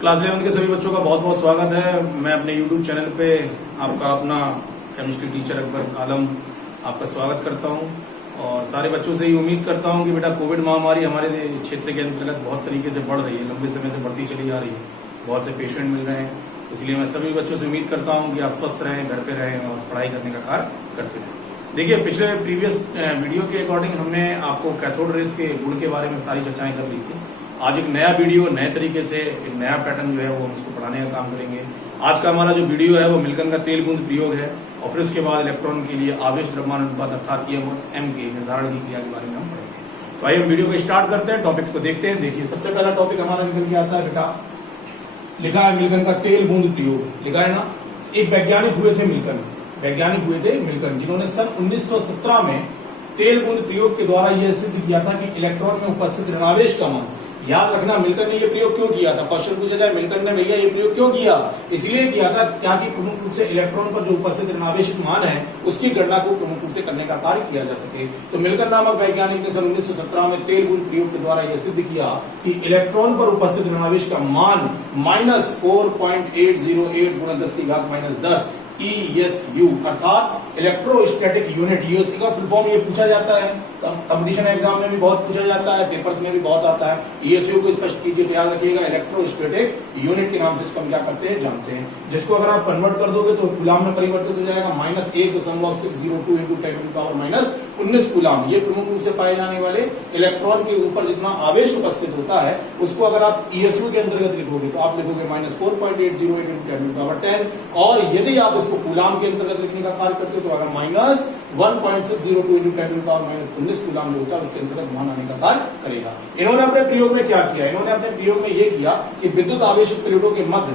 Class 11 के सभी बच्चों का बहुत बहुत स्वागत है। मैं अपने YouTube चैनल पे आपका अपना केमिस्ट्री टीचर अकबर आलम आपका स्वागत करता हूं और सारे बच्चों से ये उम्मीद करता हूं कि बेटा कोविड महामारी हमारे क्षेत्र के अंतर्गत बहुत तरीके से बढ़ रही है, लंबे समय से बढ़ती चली आ रही है, बहुत से पेशेंट मिल रहे हैं। इसलिए मैं सभी बच्चों से उम्मीद करता हूँ कि आप स्वस्थ रहें, घर पर रहें और पढ़ाई करने का कार्य करते रहें। देखिए, पिछले प्रीवियस वीडियो के अकॉर्डिंग हमने आपको कैथोड रेस के गुण के बारे में सारी चर्चाएं कर ली थी। आज एक नया वीडियो नए तरीके से एक नया पैटर्न जो है वो हम उसको पढ़ाने का काम करेंगे। आज का हमारा जो वीडियो है वो मिल्कन का तेल बूंद प्रयोग है और फिर उसके बाद इलेक्ट्रॉन के लिए आवेश द्रव्यमान अनुपात अर्थात E/m के निर्धारण की क्रिया के बारे में हम पढ़ेंगे। तो आइए हम वीडियो को स्टार्ट करते हैं, टॉपिक को देखते हैं। देखिए, सबसे पहला टॉपिक हमारा निकल के आता है बेटा, लिखा है मिल्कन का तेल बूंद प्रयोग, लिखा है ना। एक वैज्ञानिक हुए थे मिल्कन, जिन्होंने सन 1917 में तेल बूंद प्रयोग के द्वारा यह सिद्ध किया था कि इलेक्ट्रॉन में उपस्थित ऋणावेश का मान, याद रखना मिल्कन ने यह प्रयोग क्यों किया था। क्वेश्चन पूछा जाए मिल्कन ने भैया ये प्रयोग क्यों किया, इसलिए किया था क्या कि प्रमुख रूप से इलेक्ट्रॉन पर जो उपस्थित ऋणावेशित मान है उसकी गणना को प्रमुख रूप से करने का कार्य किया जा सके। तो मिल्कन नामक वैज्ञानिक ने सन 1917 में तेल बूंद प्रयोग के द्वारा यह सिद्ध किया कि इलेक्ट्रॉन पर उपस्थित ऋणावेश का मान -4.808 गुणा 10⁻⁻10 ESU अर्थात इलेक्ट्रोस्टैटिक यूनिट। यूएसयू का फुल फॉर्म ये पूछा जाता है, कंपटीशन एग्जाम में भी बहुत पूछा जाता है, पेपर्स में भी बहुत आता है। ESU को स्पष्ट कीजिए, तो याद रखिएगा इलेक्ट्रोस्टैटिक यूनिट के नाम से इसको हम क्या करते हैं जानते हैं, जिसको अगर आप कन्वर्ट कर दोगे तो कूलाम में परिवर्तित हो जाएगा। -1.602 × 10⁻19 कूलाम। ये प्रमुख रूप से पाए जाने वाले इलेक्ट्रॉन के ऊपर जितना आवेश उपस्थित होता है उसको अगर आप ESU के अंतर्गत लिखोगे तो आप लिखोगे -4.808 × 10 और यदि आप इसको कूलाम के अंतर्गत लिखने का कार्य करते हो तो अगर -1.602 × 10⁻19 कूलाम जो होता है उसके अंतर्गत मान आने का कार्य करेगा। इन्होंने अपने प्रयोग में क्या किया, इन्होंने अपने प्रयोग में यह किया कि विद्युत आवेशित प्लेटों के मध्य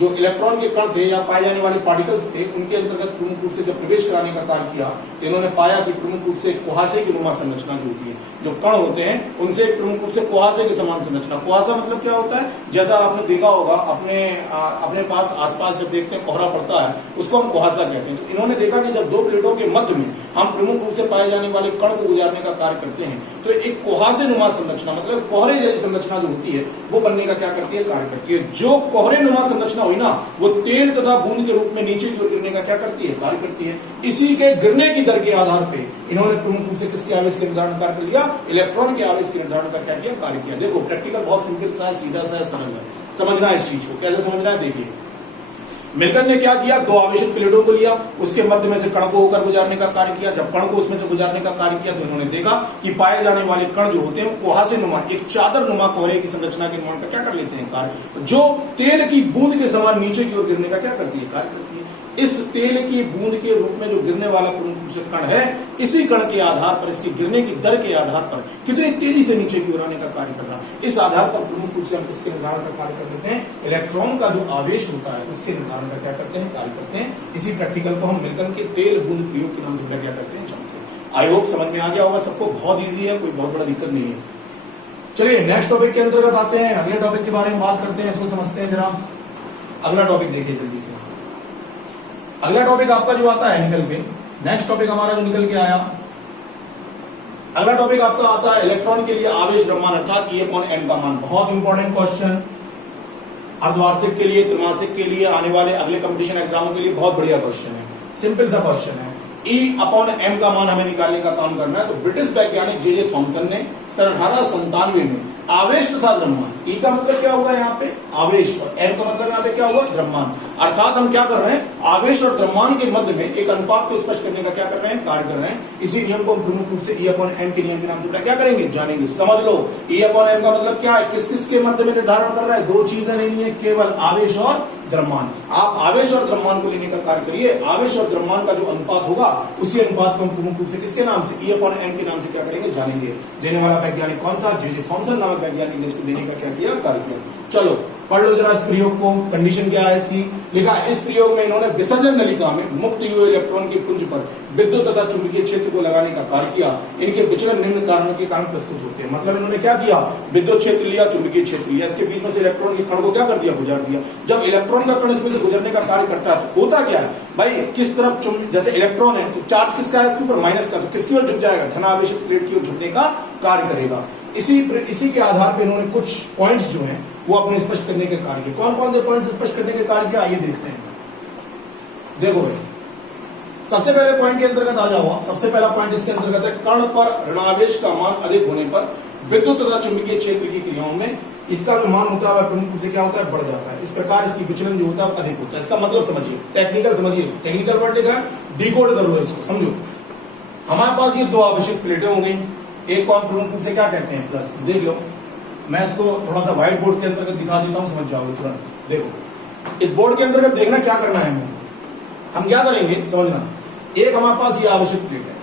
जो इलेक्ट्रॉन के कण थे या पाए जाने वाले पार्टिकल्स थे उनके अंतर्गत प्रमुख रूप से जब प्रवेश कराने का कार्य किया तो इन्होंने पाया कि प्रमुख रूप से कुहासे की नुमा संरचना जो होती है, जो कण होते हैं उनसे प्रमुख रूप से कुहासे के समान संरचना। कुहासा मतलब क्या होता है, जैसा आपने देखा होगा अपने पास आसपास जब देखते हैं कोहरा पड़ता है उसको हम कुहासा कहते हैं। तो इन्होंने देखा कि जब दो प्लेटों के मध्य में हम प्रमुख रूप से पाए जाने वाले कण को गुजारने का कार्य करते हैं तो एक कुहासे नुमा संरचना मतलब कोहरे जैसी संरचना जो होती है वो बनने का क्या करती है, कार्य करती है। जो कोहरे नुमा संरचना हुई ना वो तेल तथा बूंद के रूप में नीचे की ओर गिरने का क्या करती है, कार्य करती है। इसी के गिरने की दर के आधार पे इन्होंने प्रमुख रूप से किसके आवेश के निर्धारण कार्य कर लिया, इलेक्ट्रॉन के आवेश के निर्धारण का क्या किया, कार्य किया। देखो प्रैक्टिकल बहुत सिंपल सा है, सीधा सा है, सरल है, समझना है इस चीज को। कैसे समझना है, देखिए मिल्कन ने क्या किया, दो आवेशित प्लेटों को लिया, उसके मध्य में से कण को होकर गुजारने का कार्य किया। जब कण को उसमें से गुजारने का कार्य किया तो इन्होंने देखा कि पाए जाने वाले कण जो होते हैं वो कुहासे नुमा एक चादर नुमा कोहरे की संरचना के निर्माण का क्या कर लेते हैं, कार्य, जो तेल की बूंद के समान नीचे की ओर गिरने का क्या करती है, कार्य करती है। इस तेल की बूंद के रूप में जो गिरने वाला प्रमुख रूप से कण है, इसी कण के आधार पर, इसके गिरने की दर के आधार पर कितनी तेजी से नीचे की ओर आने का कार्य कर रहा है, इस आधार पर प्रमुख रूप से हम किसके निर्धारण का कार्य कर देते हैं, इलेक्ट्रॉन का जो आवेश होता है उसके निर्धारण का क्या करते हैं, कार्य करते हैं। इसी प्रैक्टिकल को हम मिल्कन के तेल बूंद प्रयोग के नाम से क्या करते हैं, जानते हैं। आई होप समझ में आ गया होगा सबको, बहुत ईजी है, कोई बहुत बड़ा दिक्कत नहीं है। चलिए नेक्स्ट टॉपिक के अंतर्गत आते हैं, अगले टॉपिक के बारे में बात करते हैं, इसको समझते हैं जरा। अगला टॉपिक देखिए जल्दी से, अगला टॉपिक आपका जो आता है निकल के, नेक्स्ट टॉपिक हमारा जो निकल के आया, अगला टॉपिक आपका आता है इलेक्ट्रॉन के लिए आवेश द्रव्यमान अर्थात E/m का मान। बहुत इंपॉर्टेंट क्वेश्चन, अर्धवार्षिक के लिए, त्रैमासिक के लिए, आने वाले अगले कंपटीशन एग्जामों के लिए बहुत बढ़िया क्वेश्चन है, सिंपल सा क्वेश्चन है। E/m का मान हमें निकालने का काम करना है। तो ब्रिटिश वैज्ञानिक जे थॉमसन ने सन 1897 में आवेश तथा द्रव्यमान, E का मतलब क्या होगा यहाँ पे, आवेश, और m का मतलब यहाँ पे क्या होगा, द्रव्यमान। अर्थात हम क्या कर रहे हैं, आवेश और द्रव्यमान के मध्य में एक अनुपात को स्पष्ट करने का क्या कर रहे हैं, कार्य कर रहे हैं। इसी नियम को हम प्रमुख रूप से E/m के नियम के नाम से क्या करेंगे, जानेंगे। समझ लो E/m का मतलब क्या है, किस किस के मध्य में निर्धारण कर रहा है, दो चीजें नहीं है, केवल आवेश और द्रव्यमान। आप आवेश और द्रव्यमान को लेने का कार्य करिए, आवेश और द्रव्यमान का जो अनुपात होगा उसी अनुपात को हम प्रमुख रूप से किसके नाम से, E/m के नाम से क्या करेंगे, जानेंगे। देने वाला वैज्ञानिक कौन था, जे थॉमसन नामक वैज्ञानिक ने इसको देने का क्या किया, कार्य किया। चलो पढ़ लो जरा इस प्रयोग को, कंडीशन क्या है इसकी। लिखा इस प्रयोग में इन्होंने विसर्जन नलिका में मुक्त हुए इलेक्ट्रॉन के पुंज पर विद्युत तथा चुंबकीय क्षेत्र को लगाने का कार्य किया। इनके विचलन निम्न कारणों के कारण प्रस्तुत होते हैं। मतलब इन्होंने क्या किया, विद्युत क्षेत्र लिया, चुंबकीय क्षेत्र लिया, इसके बीच में से इलेक्ट्रॉन के कण को क्या कर दिया, गुजार दिया। जब इलेक्ट्रॉन का कण इसमें से गुजरने का कार्य करता है तो होता क्या है भाई, किस तरफ जैसे इलेक्ट्रॉन है तो चार्ज किसका है, इसके ऊपर माइनस का, तो किसकी ओर झुक जाएगा, धनावेशित प्लेट की ओर झुकने का कार्य करेगा। इसी के आधार पर इन्होंने कुछ पॉइंट्स जो हैं वो अपने स्पष्ट करने के कार्य। कौन कौन से पॉइंट स्पष्ट करने के कार्य आइए देखते हैं। देखो भाई, सबसे पहले पॉइंट के अंतर्गत आ जाओ। सबसे पहला पॉइंट इसके अंतर्गत है, कण पर ऋणावेश का मान अधिक होने पर विद्युत तथा चुंबकीय क्षेत्र की क्रियाओं में इसका जो मान होता है वह प्रमुख रूप से क्या होता है, बढ़ जाता है। इस प्रकार इसकी विचलन जो होता है अधिक होता है। इसका मतलब समझिए, टेक्निकल समझिए, टेक्निकल वर्ड लिखा है, डिकोड करो इसको, समझो। हमारे पास ये दो आवेशित प्लेटें हो गई, एक कौन प्रमुख रूप से क्या कहते हैं, प्लस। देख लो, मैं इसको थोड़ा सा व्हाइट बोर्ड के अंतर्गत दिखा देता हूं, समझ जाओगे तुरंत। देखो, इस बोर्ड के अंतर्गत देखना क्या करना है हमें। हम क्या करेंगे समझना, एक हमारे पास ये आवेशित प्लेट है,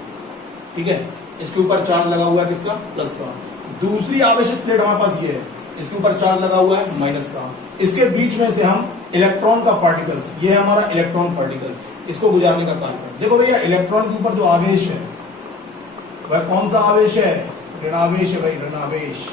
ठीक है, इसके ऊपर चार्ज लगा हुआ है किसका, प्लस का। दूसरी आवेशित प्लेट हमारे पास ये है, इसके ऊपर चार्ज लगा हुआ है माइनस का। इसके बीच में से हम इलेक्ट्रॉन का पार्टिकल्स, ये है हमारा इलेक्ट्रॉन पार्टिकल्स, इसको गुजारने का कार्य करते हैं। देखो भैया, इलेक्ट्रॉन के ऊपर जो आवेश है वह कौन सा आवेश है, ऋणावेश है भाई, ऋणावेश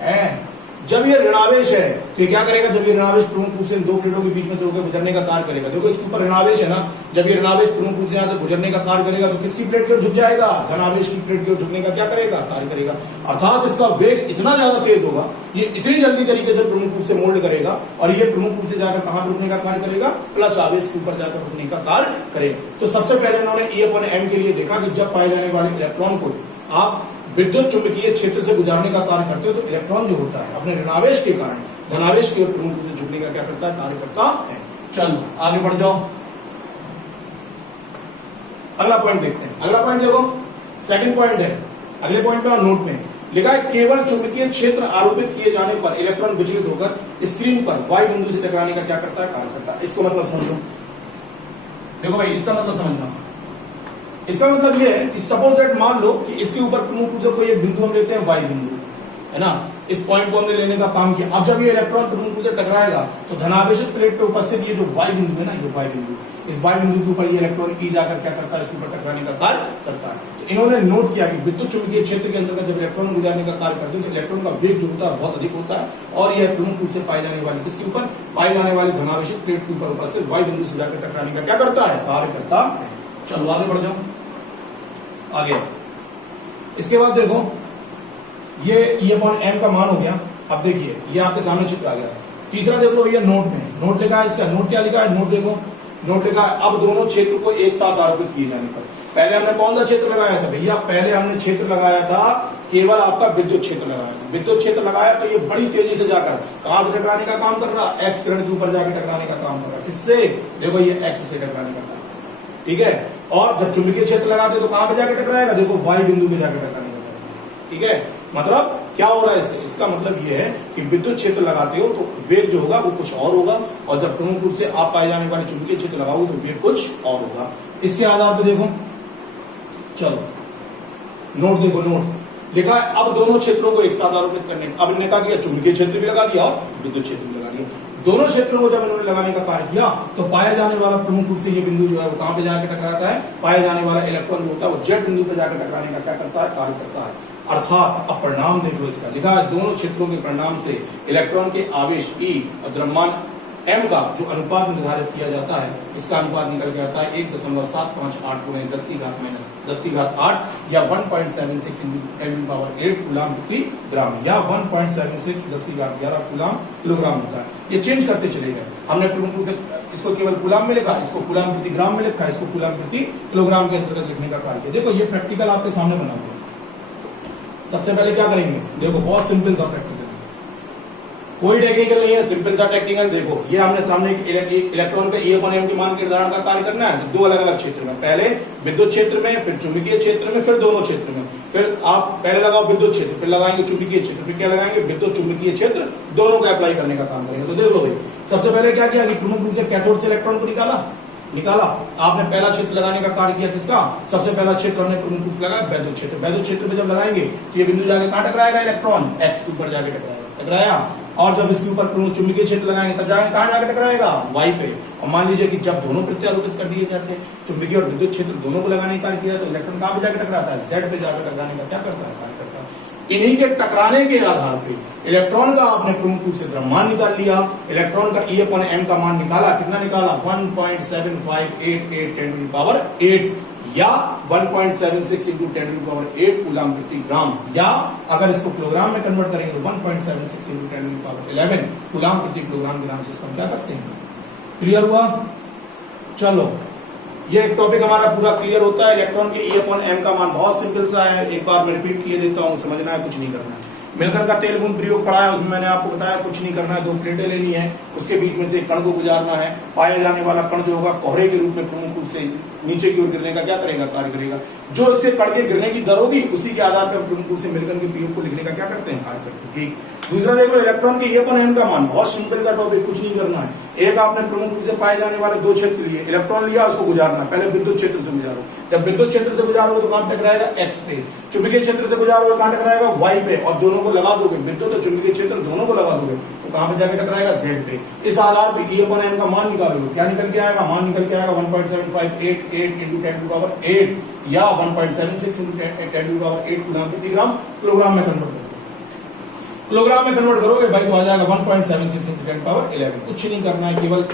है। जब ये ऋणावेश है तो ये क्या करेगा, जब ये ऋणावेश प्रमुख रूप से इन दो प्लेटों के बीच में से होकर गुजरने का कार्य करेगा। देखो इसके ऊपर ऋणावेश है ना, जब ये ऋणावेश प्रमुख रूप से यहाँ से गुजरने का कार्य करेगा तो किसकी प्लेट की ओर झुक जाएगा, धनावेश की प्लेट की ओर झुकने का क्या करेगा, कार्य करेगा। अर्थात इसका वेग इतना ज्यादा तेज होगा, ये इतनी जल्दी तरीके से प्रमुख रूप से मोल्ड करेगा और ये प्रमुख रूप से जाकर कहां रुकने का कार्य करेगा, प्लस आवेश के ऊपर जाकर रुकने का कार्य करेगा। तो सबसे पहले उन्होंने E/m के लिए देखा कि जब पाए जाने वाले इलेक्ट्रॉन को आप विद्युत चुंबकीय क्षेत्र से गुजारने का कार्य करते हो तो इलेक्ट्रॉन जो होता है अपने ऋणावेश के कारण धनावेश की ओर प्रमुख रूप से झुकने का क्या करता है, कार्य करता है। चलो आगे बढ़ जाओ, अगला पॉइंट देखते हैं। अगला पॉइंट देखो, सेकंड पॉइंट है, अगले पॉइंट में और नोट में लिखा है, केवल चुंबकीय क्षेत्र आरोपित किए जाने पर इलेक्ट्रॉन विचलित होकर स्क्रीन पर वाई बिंदु से टकराने का क्या करता है, कार्य करता है। इसको मतलब समझो। देखो भाई, इसका मतलब समझना, इसका मतलब ये है कि सपोज दैट मान लो कि इसके ऊपर प्रमुख रूप से कोई एक बिंदु हम लेते हैं, वाई बिंदु, है ना। इस पॉइंट को हमने लेने का काम किया। अब जब ये इलेक्ट्रॉन प्रमुख रूप से टकराएगा तो धनावेशित प्लेट पे उपस्थित ये जो वाई बिंदु है ना, ये वाई बिंदु, इस वाई बिंदु के ऊपर ये इलेक्ट्रॉन ई जाकर क्या करता है, इसके ऊपर टकराने का कार्य करता है। तो इन्होंने नोट किया कि विद्युत चुंबकीय क्षेत्र के अंतर्गत जब इलेक्ट्रॉन गुजारने का कार्य करते हैं तो इलेक्ट्रॉन का वेग जो होता है बहुत अधिक होता है और यह प्रमुख रूप से पाए जाने वाले किसके ऊपर, पाए जाने वाले धनावेशित प्लेट के ऊपर उपस्थित वाई बिंदु से जाकर टकराने का क्या करता है, कार्य करता है। चलो आगे बढ़ जाओ, आगे। इसके बाद देखो, ये E/m का मान हो गया। अब देखिए, ये आपके सामने चित्र आ गया। तीसरा देख लो भैया, नोट में नोट लिखा है, इसका नोट क्या लिखा है, नोट देखो, नोट लिखा है, अब दोनों क्षेत्र को एक साथ आरोपित किए जाने पर। पहले हमने कौन सा क्षेत्र लगाया था भैया, पहले हमने क्षेत्र लगाया था केवल आपका विद्युत क्षेत्र लगाया था। विद्युत क्षेत्र लगाया तो ये बड़ी तेजी से जाकर कहां से टकराने का काम कर रहा, एक्स किरण के ऊपर जाकर टकराने का काम कर रहा है। किससे, देखो ये एक्स से टकराने का काम, ठीक है। और जब चुंबकीय क्षेत्र लगाते हो तो कहां पे जाकर टकराएगा, देखो वाई बिंदु पे जाकर टकराने का, ठीक है। मतलब क्या हो रहा है इससे, इसका मतलब ये है कि विद्युत क्षेत्र लगाते हो तो वेग जो होगा वो कुछ और होगा और जब प्रमुख रूप से आप पाए जाने वाले चुंबकीय क्षेत्र लगाओ तो वेग कुछ और होगा। इसके आधार पर देखो, चलो नोट देखो, नोट लिखा है, अब दोनों क्षेत्रों को एक साथ आरोपित करने, अब इन्होंने क्या किया, चुंबकीय क्षेत्र भी लगा दिया और विद्युत क्षेत्र भी लगा दिया। दोनों क्षेत्रों को जब इन्होंने लगाने का कार्य किया तो पाया जाने वाला प्रमुख रूप से ये बिंदु जो है वो कहां पे जाकर टकराता है, पाया जाने वाला इलेक्ट्रॉन जो होता है वो जेड बिंदु पर जाकर टकराने का क्या करता है, कार्य करता है। अर्थात अब परिणाम देख लो इसका, लिखा है दोनों क्षेत्रों के परिणाम से इलेक्ट्रॉन के आवेश E और द्रव्यमान m का जो अनुपात निर्धारित किया जाता है, इसका अनुपात निकल के आता है 1.758 गुणे 10 की घात माइनस 10 की घात 8 या 1.76 × 10⁸ कूलाम प्रति ग्राम या 1.76 10 की घात 11 कूलाम किलोग्राम होता है। ये चेंज करते चले गए। हमने प्रमुख रूप से इसको केवल कूलाम में लिखा, इसको कूलाम प्रति ग्राम में लिखा, इसको कूलाम प्रति किलोग्राम के अंतर्गत लिखने का कार्य किया। देखो ये प्रैक्टिकल आपके सामने बना हुआ है। सबसे पहले क्या करेंगे, देखो बहुत सिंपल सा प्रैक्टिकल, कोई टेक्निकल नहीं है, सिंपल सा टेक्निकल। देखो ये हमने सामने इलेक्ट्रॉन का E/m के मान के निर्धारण का कार्य करना है दो अलग अलग क्षेत्र में, पहले विद्युत क्षेत्र में, फिर चुंबकीय क्षेत्र में, फिर दोनों क्षेत्र में। फिर आप पहले लगाओ विद्युत क्षेत्र, फिर लगाएंगे चुंबकीय क्षेत्र, फिर क्या लगाएंगे, विद्युत चुंबकीय क्षेत्र, दोनों को अप्लाई करने का काम करेंगे। तो देख लो भाई, सबसे पहले क्या किया कि प्रमुख रूप से कैथोड से इलेक्ट्रॉन को निकाला। आपने पहला क्षेत्र लगाने का कार्य किया, किसका, सबसे पहला क्षेत्र हमने प्रमुख रूप से लगाया वैद्युत क्षेत्र। वैद्युत क्षेत्र में जब लगाएंगे तो ये बिंदु जाके कहां टकराएगा, इलेक्ट्रॉन एक्स के ऊपर जाके टकराया। और जब इसके ऊपर चुंबकीय क्षेत्र लगाएंगे तब जाके कहां जाके टकराएगा, वाई पे। और मान लीजिए कि जब दोनों प्रत्यारोपित कर दिए जाते हैं, चुंबकीय और विद्युत क्षेत्र दोनों को लगाने का कार्य किया तो इलेक्ट्रॉन कहां पे जाके टकराता है, जेड पे जाकर टकराने का क्या करता है, कार्य करता है। इन्हीं के टकराने के आधार पे इलेक्ट्रॉन का आपने प्रमुख रूप से द्रव्यमान निकाल लिया, इलेक्ट्रॉन का E/m का मान निकाला, कितना निकाला, 1.7588 10⁸ या 1.76 इंटू 10⁸ कूलम प्रति ग्राम, या अगर इसको किलोग्राम में कन्वर्ट करेंगे तो 1.76 इंटू 10⁻11 कूलम प्रति किलोग्राम ग्राम से इसको हम क्या करते हैं। क्लियर हुआ? चलो, ये एक टॉपिक हमारा पूरा क्लियर होता है। इलेक्ट्रॉन के E/m का मान बहुत सिंपल सा है, एक बार मैं रिपीट किए देता हूँ, समझना है, कुछ नहीं करना है। मिलकर का तेल बूंद प्रयोग पढ़ा है, उसमें मैंने आपको बताया कुछ नहीं करना है, 2 प्लेटें लेनी है, उसके बीच में से एक कण को गुजारना है, पाया जाने वाला कण जो होगा कोहरे के रूप में प्रमुख रूप से नीचे की ओर गिरने का क्या करेगा, कार्य करेगा। जो इसके कण के गिरने की दर होगी उसी के आधार पर प्रमुख रूप से मिलकर के प्रयोग को लिखने का क्या करते हैं, कार्य करते हैं। ठीक, दूसरा देख लो, इलेक्ट्रॉन के E/m का मान बहुत सिंपल का टॉपिक, कुछ नहीं करना है। एक आपने प्रमुख रूप से पाए जाने वाले 2 क्षेत्र लिए, इलेक्ट्रॉन लिया, उसको गुजारना, पहले विद्युत क्षेत्र से गुजारो। जब विद्युत क्षेत्र से गुजारोगे तो कहां टकराएगा, एक्स पे। चुंबकीय क्षेत्र से गुजारोगे कहां टकराएगा, वाई पे। और दोनों को लगा दोगे, विद्युत और चुंबकीय क्षेत्र दोनों को लगा दोगे तो कहां पे जाके टकराएगा, जेड पे। इस आधार पे E/m का मान निकालोगे, क्या निकल के आएगा, मान निकल के आएगा 1.7588 इंटू 10⁸8 या 1.76 इंटू 10⁸8 कूलम प्रति ग्राम। किलोग्राम में कन्वर्ट करोगे, किलोग्राम में कन्वर्ट करोगे भाई तो आ जाएगा 1.76 इंटू 10⁻11। कुछ नहीं करना है, केवल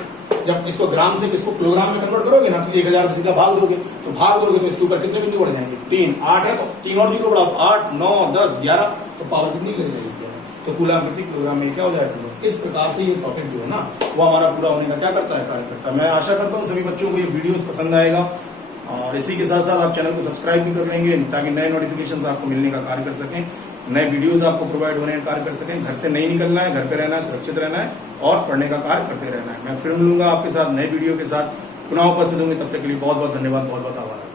जब इसको ग्राम से इसको किलोग्राम में कन्वर्ट करोगे ना तो 1000 से सीधा भाग दोगे, तो भाग दोगे तो इसके ऊपर कितने बिंदु बढ़ जाएंगे, 3, 8 है तो 3 और 0 बढ़ाओ, 8, 9, 10, 11, तो पावर कितनी लग जाएगी, तो कूलम प्रति किलोग्राम में क्या हो जाएगा। इस प्रकार से ये टॉपिक जो है ना वो हमारा पूरा होने का क्या करता है, कार्य करता है। मैं आशा करता हूँ सभी बच्चों को ये वीडियोस पसंद आएगा, और इसी के साथ साथ आप चैनल को सब्सक्राइब भी कर लेंगे ताकि नए नोटिफिकेशन आपको मिलने का कार्य कर सकें, नए वीडियोस आपको प्रोवाइड होने का कार्य कर सकें। घर से नहीं निकलना है, घर पे रहना है, सुरक्षित रहना है और पढ़ने का कार्य करते रहना है। मैं फिर मिलूंगा आपके साथ नए वीडियो के साथ, पुनः उपस्थित होंगे, तब तक के लिए बहुत बहुत धन्यवाद, बहुत बहुत आभार।